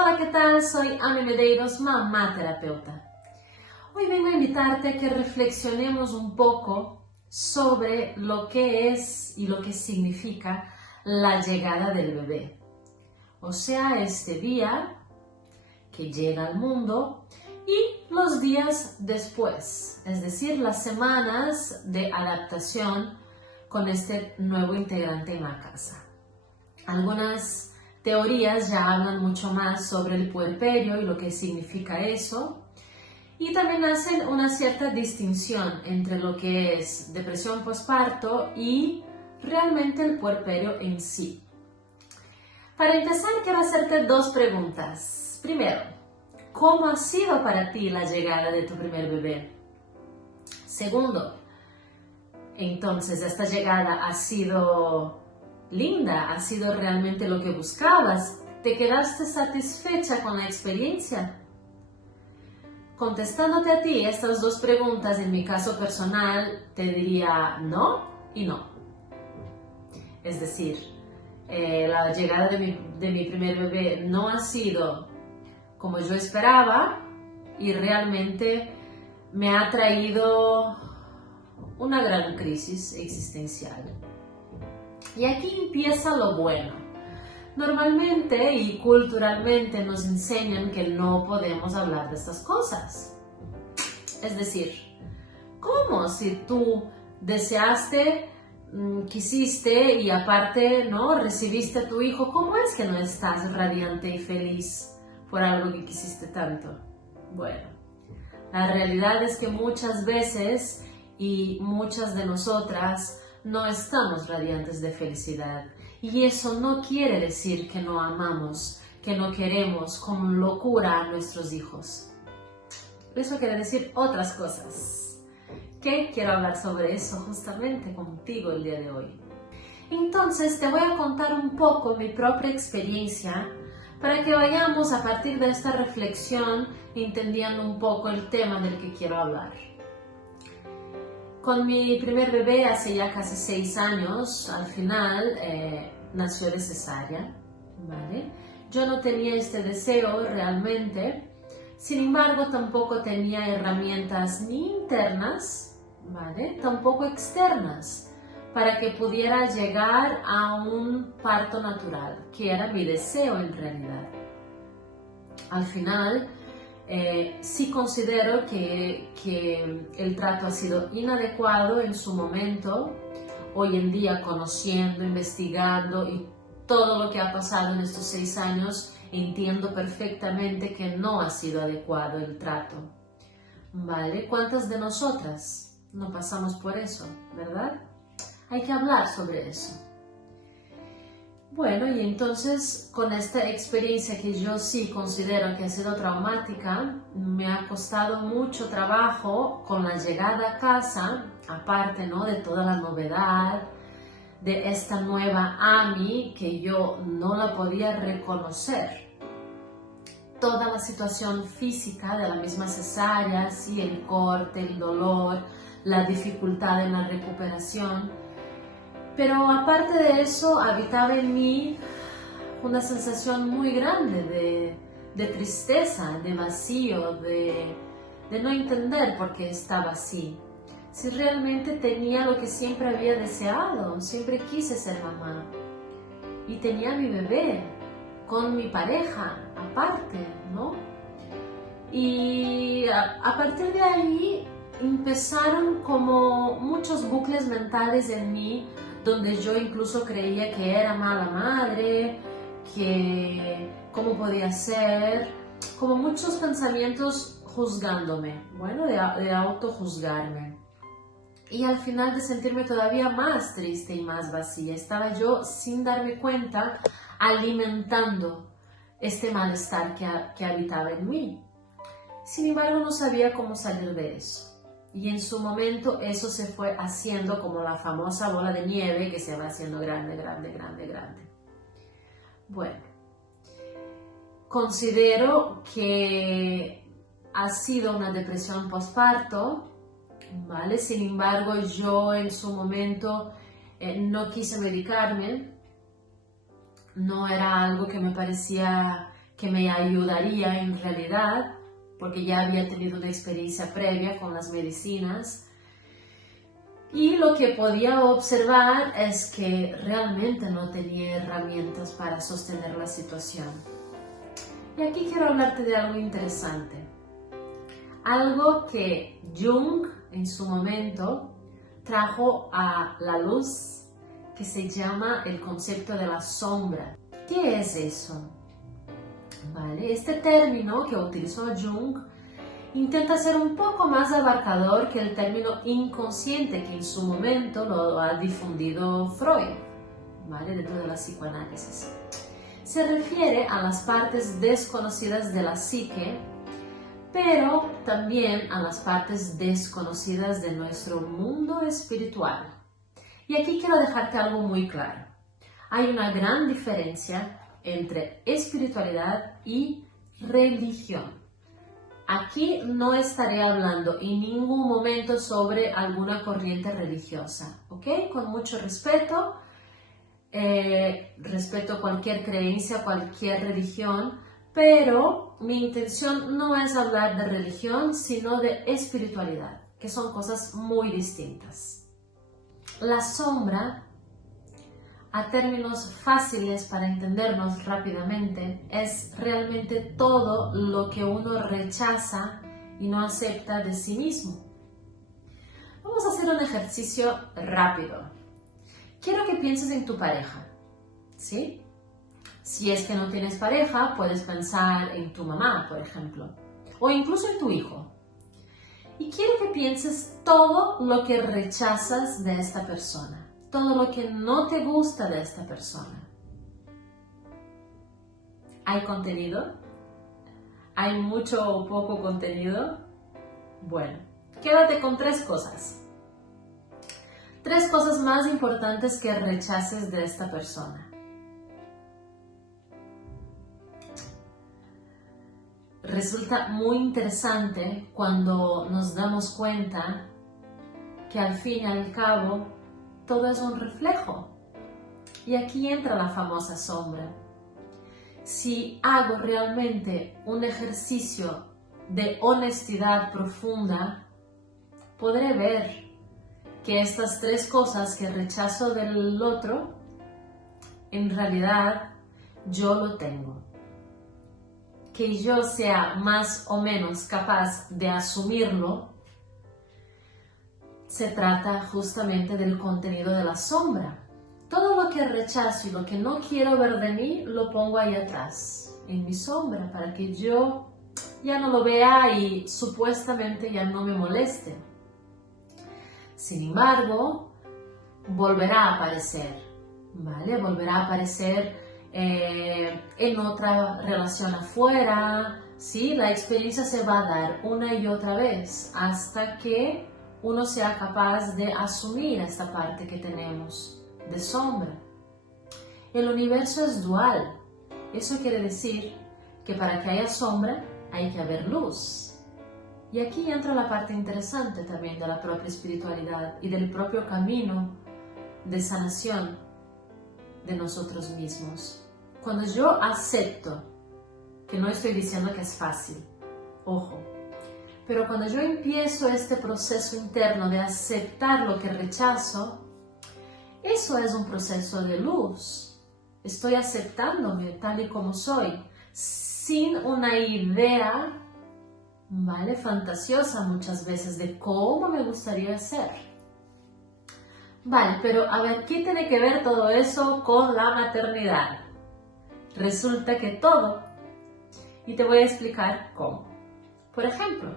Hola, ¿qué tal? Soy Ame Medeiros, mamá terapeuta. Hoy vengo a invitarte a que reflexionemos un poco sobre lo que es y lo que significa la llegada del bebé. O sea, este día que llega al mundo y los días después, es decir, las semanas de adaptación con este nuevo integrante en la casa. Algunas teorías ya hablan mucho más sobre el puerperio y lo que significa eso, y también hacen una cierta distinción entre lo que es depresión postparto y realmente el puerperio en sí. Para empezar, quiero hacerte dos preguntas. Primero, ¿cómo ha sido para ti la llegada de tu primer bebé? Segundo, entonces, ¿esta llegada ha sido linda? ¿Ha sido realmente lo que buscabas? ¿Te quedaste satisfecha con la experiencia? Contestándote a ti estas dos preguntas, en mi caso personal, te diría no y no. Es decir, la llegada de mi primer bebé no ha sido como yo esperaba y realmente me ha traído una gran crisis existencial. Y aquí empieza lo bueno. Normalmente y culturalmente nos enseñan que no podemos hablar de estas cosas. Es decir, ¿cómo si tú deseaste, quisiste y aparte no recibiste a tu hijo? ¿Cómo es que no estás radiante y feliz por algo que quisiste tanto? Bueno, la realidad es que muchas veces y muchas de nosotras no estamos radiantes de felicidad. Y eso no quiere decir que no amamos, que no queremos con locura a nuestros hijos. Eso quiere decir otras cosas. Que quiero hablar sobre eso justamente contigo el día de hoy. Entonces te voy a contar un poco mi propia experiencia para que vayamos a partir de esta reflexión entendiendo un poco el tema del que quiero hablar. Con mi primer bebé hace ya casi 6 años, al final nació de cesárea, ¿vale? Yo no tenía este deseo realmente, sin embargo tampoco tenía herramientas ni internas, ¿vale? Tampoco externas, para que pudiera llegar a un parto natural, que era mi deseo en realidad. Al final, sí considero que el trato ha sido inadecuado en su momento. Hoy en día, conociendo, investigando y todo lo que ha pasado en estos 6 años, entiendo perfectamente que no ha sido adecuado el trato. ¿Vale? ¿Cuántas de nosotras no pasamos por eso, verdad? Hay que hablar sobre eso. Bueno, y entonces con esta experiencia que yo sí considero que ha sido traumática, me ha costado mucho trabajo con la llegada a casa, aparte, ¿no?, de toda la novedad, de esta nueva Ami que yo no la podía reconocer. Toda la situación física de la misma cesárea, sí, el corte, el dolor, la dificultad en la recuperación. Pero aparte de eso, habitaba en mí una sensación muy grande de tristeza, de vacío, de no entender por qué estaba así. Si realmente tenía lo que siempre había deseado, siempre quise ser mamá. Y tenía mi bebé con mi pareja, aparte, ¿no? Y a partir de ahí empezaron como muchos bucles mentales en mí, donde yo incluso creía que era mala madre, que cómo podía ser, como muchos pensamientos juzgándome, bueno, de autojuzgarme. Y al final de sentirme todavía más triste y más vacía, estaba yo sin darme cuenta alimentando este malestar que habitaba en mí. Sin embargo, no sabía cómo salir de eso. Y en su momento eso se fue haciendo como la famosa bola de nieve que se va haciendo grande, grande, grande, grande. Bueno, considero que ha sido una depresión postparto, ¿vale? Sin embargo, yo en su momento no quise medicarme, no era algo que me parecía que me ayudaría en realidad, porque ya había tenido una experiencia previa con las medicinas. Y lo que podía observar es que realmente no tenía herramientas para sostener la situación. Y aquí quiero hablarte de algo interesante. Algo que Jung en su momento trajo a la luz, que se llama el concepto de la sombra. ¿Qué es eso? ¿Vale? Este término que utilizó Jung intenta ser un poco más abarcador que el término inconsciente que en su momento lo ha difundido Freud, ¿vale? Dentro de la psicoanálisis. Se refiere a las partes desconocidas de la psique, pero también a las partes desconocidas de nuestro mundo espiritual. Y aquí quiero dejarte algo muy claro. Hay una gran diferencia entre espiritualidad y religión. Aquí no estaré hablando en ningún momento sobre alguna corriente religiosa, ¿ok? Con mucho respeto, respeto cualquier creencia, cualquier religión, pero mi intención no es hablar de religión, sino de espiritualidad, que son cosas muy distintas. La sombra, a términos fáciles para entendernos rápidamente, es realmente todo lo que uno rechaza y no acepta de sí mismo. Vamos a hacer un ejercicio rápido. Quiero que pienses en tu pareja, ¿sí? Si es que no tienes pareja, puedes pensar en tu mamá, por ejemplo, o incluso en tu hijo. Y quiero que pienses todo lo que rechazas de esta persona. Todo lo que no te gusta de esta persona. ¿Hay contenido? ¿Hay mucho o poco contenido? Bueno, quédate con 3 cosas. 3 cosas más importantes que rechaces de esta persona. Resulta muy interesante cuando nos damos cuenta que al fin y al cabo todo es un reflejo. Y aquí entra la famosa sombra. Si hago realmente un ejercicio de honestidad profunda, podré ver que estas 3 cosas que rechazo del otro, en realidad yo lo tengo. Que yo sea más o menos capaz de asumirlo, se trata justamente del contenido de la sombra. Todo lo que rechazo y lo que no quiero ver de mí, lo pongo ahí atrás, en mi sombra, para que yo ya no lo vea y supuestamente ya no me moleste. Sin embargo, volverá a aparecer, ¿vale? Volverá a aparecer en otra relación afuera, ¿sí? La experiencia se va a dar una y otra vez hasta que uno sea capaz de asumir esta parte que tenemos de sombra. El universo es dual. Eso quiere decir que para que haya sombra hay que haber luz. Y aquí entra la parte interesante también de la propia espiritualidad y del propio camino de sanación de nosotros mismos. Cuando yo acepto, que no estoy diciendo que es fácil, ojo, pero cuando yo empiezo este proceso interno de aceptar lo que rechazo, eso es un proceso de luz. Estoy aceptándome tal y como soy, sin una idea, ¿vale? Fantasiosa muchas veces de cómo me gustaría ser. Vale, pero a ver, ¿qué tiene que ver todo eso con la maternidad? Resulta que todo. Y te voy a explicar cómo. Por ejemplo,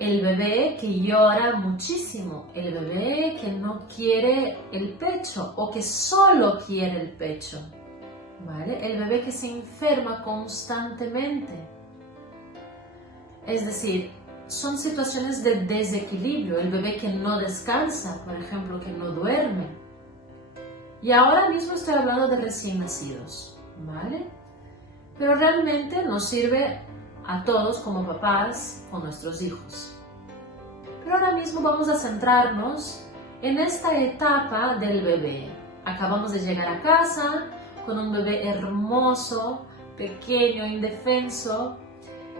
el bebé que llora muchísimo, el bebé que no quiere el pecho o que solo quiere el pecho, ¿vale? El bebé que se enferma constantemente. Es decir, son situaciones de desequilibrio, el bebé que no descansa, por ejemplo, que no duerme. Y ahora mismo estoy hablando de recién nacidos, ¿vale? Pero realmente nos sirve a todos como papás con nuestros hijos. Pero ahora mismo vamos a centrarnos en esta etapa del bebé. Acabamos de llegar a casa con un bebé hermoso, pequeño, indefenso,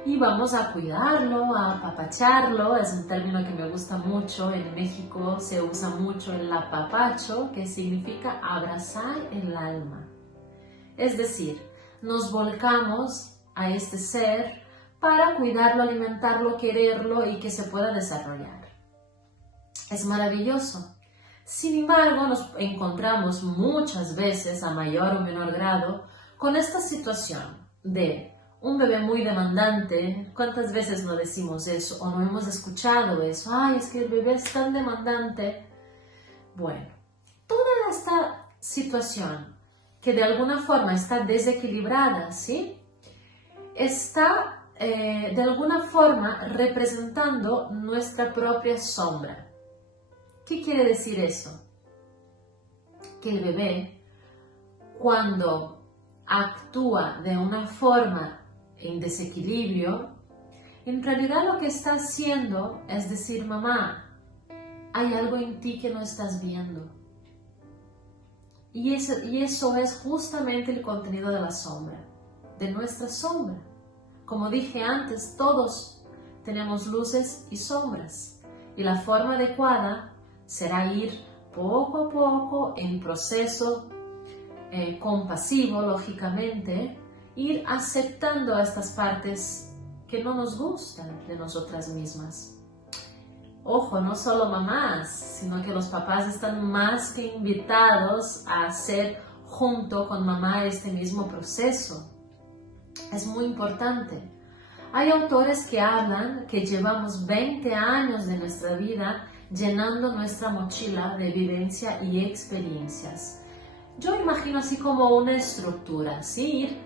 y vamos a cuidarlo, a apapacharlo. Es un término que me gusta mucho. En México se usa mucho el apapacho, que significa abrazar el alma. Es decir, nos volcamos a este ser para cuidarlo, alimentarlo, quererlo y que se pueda desarrollar. Es maravilloso. Sin embargo, nos encontramos muchas veces, a mayor o menor grado, con esta situación de un bebé muy demandante. ¿Cuántas veces no decimos eso o no hemos escuchado eso? Ay, es que el bebé es tan demandante. Bueno, toda esta situación que de alguna forma está desequilibrada, ¿sí? Está de alguna forma representando nuestra propia sombra. ¿Qué quiere decir eso? Que el bebé, cuando actúa de una forma en desequilibrio, en realidad lo que está haciendo es decir: mamá, hay algo en ti que no estás viendo. Y eso es justamente el contenido de la sombra, de nuestra sombra. Como dije antes, todos tenemos luces y sombras, y la forma adecuada será ir poco a poco en proceso compasivo, lógicamente, ir aceptando estas partes que no nos gustan de nosotras mismas. Ojo, no solo mamás, sino que los papás están más que invitados a hacer junto con mamá este mismo proceso. Es muy importante. Hay autores que hablan que llevamos 20 años de nuestra vida llenando nuestra mochila de vivencia y experiencias. Yo imagino así como una estructura, ¿sí? Ir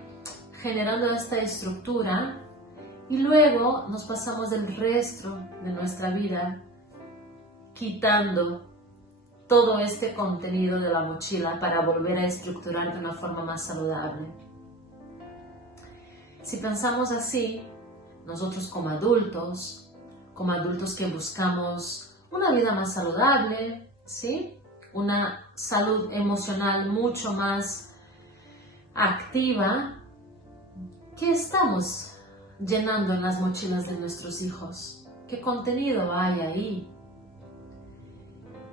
generando esta estructura y luego nos pasamos el resto de nuestra vida quitando todo este contenido de la mochila para volver a estructurar de una forma más saludable. Si pensamos así, nosotros como adultos que buscamos una vida más saludable, ¿sí? Una salud emocional mucho más activa, ¿qué estamos llenando en las mochilas de nuestros hijos? ¿Qué contenido hay ahí?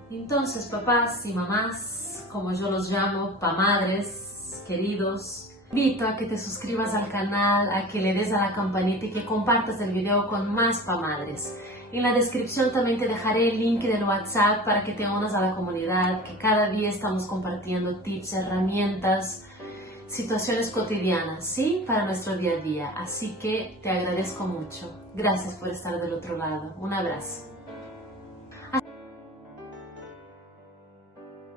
Entonces, papás y mamás, como yo los llamo, pamadres, queridos, invito a que te suscribas al canal, a que le des a la campanita y que compartas el video con más pamadres. En la descripción también te dejaré el link del WhatsApp para que te unas a la comunidad, que cada día estamos compartiendo tips, herramientas, situaciones cotidianas, ¿sí? Para nuestro día a día. Así que te agradezco mucho. Gracias por estar del otro lado. Un abrazo.